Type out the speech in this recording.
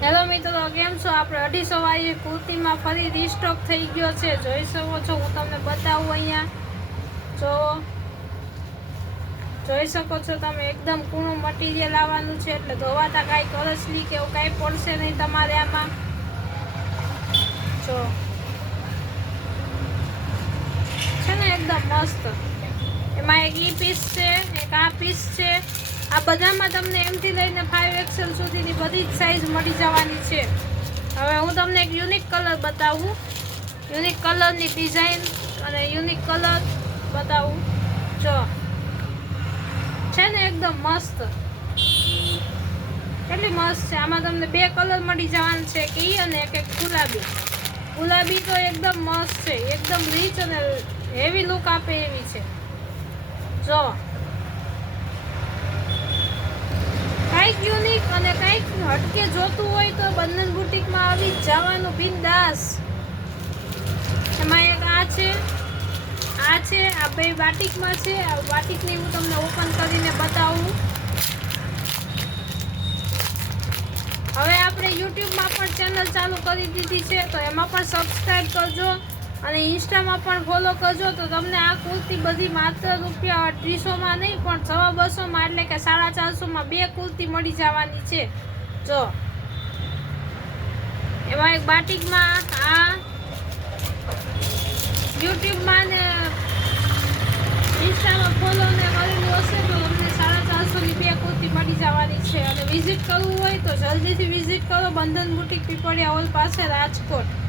Hello મિત્રો, કેમ છો? આપણે 250 વાળી કુર્તીમાં ફરી રીસ્ટોક થઈ ગયો છે. જોઈ શકો છો, હું તમને બતાવું. અહીંયા જોઈ શકો છો તમે, એકદમ કૂણું મટીરિયલ આવવાનું છે, એટલે ધોવાતા કાંઈ કરસલી કે એવું કાંઈ પડશે નહીં તમારે આમાં. જો છે ને, એકદમ મસ્ત. એમાં એક ઈ પીસ છે, એક આ પીસ છે. આ બધામાં તમને એમથી લઈને 5XL સુધીની બધી જ સાઇઝ મળી જવાની છે. હવે હું તમને એક યુનિક કલર બતાવું, યુનિક કલરની ડિઝાઇન અને યુનિક કલર બતાવું. જો છે ને, એકદમ મસ્ત. કેટલી મસ્ત છે! આમાં તમને 2 કલર મળી જવાના છે, એક ઈ અને એક ગુલાબી. ગુલાબી તો એકદમ મસ્ત છે, એકદમ રીચ અને હેવી લુક આપે એવી છે. જો કંઈક યુનિક અને કંઈક હટકે જોતું હોય તો બંધન બુટીકમાં આવી જવાનું બિંદાસ. એમાં એક આ છે, આ બે બાટિકમાં છે. આ બાટિકની હું તમને ઓપન કરીને બતાવું. હવે આપણે યુટ્યુબમાં પણ ચેનલ ચાલુ કરી દીધી છે, તો એમાં પણ સબસ્ક્રાઈબ કરજો અને ઇન્સ્ટામાં પણ ફોલો કરજો. તો તમને આ કુર્તી બધી માત્ર રૂપિયા 250માં નહીં, પણ 250માં એટલે કે 450માં 2 કુર્તી મળી જવાની છે. જો એમાં એક બાટિકમાં આ યુટ્યુબમાં ને ઇન્સ્ટામાં ફોલો ને કરેલું હશે તો તમને 450ની 2 કુર્તી મળી જવાની છે. અને વિઝિટ કરવું હોય તો જલ્દીથી વિઝિટ કરો બંધન બુટીક પીપળિયા હોલ પાસે, રાજકોટ.